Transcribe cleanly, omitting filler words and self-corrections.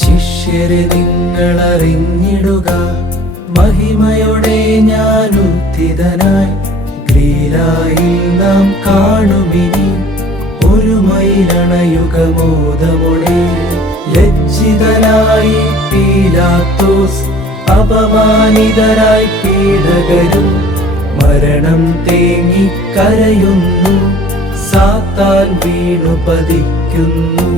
ശിഷ്യരെ നിങ്ങളറിഞ്ഞിടുക, മഹിമയോടെ ഞാൻ ഉത്ഥിതനായി ഗ്ലീലായിൽ നാം കാണുമിനി ഒരു മൈലണയുഗമോദമോടെ. ലജ്ജിതനായി പീലാത്തോസ്, അപമാനിതരായി പീഡകരും മരണം തേങ്ങി കരയുന്നു, സാത്താൻ വീണു പതിക്കുന്നു.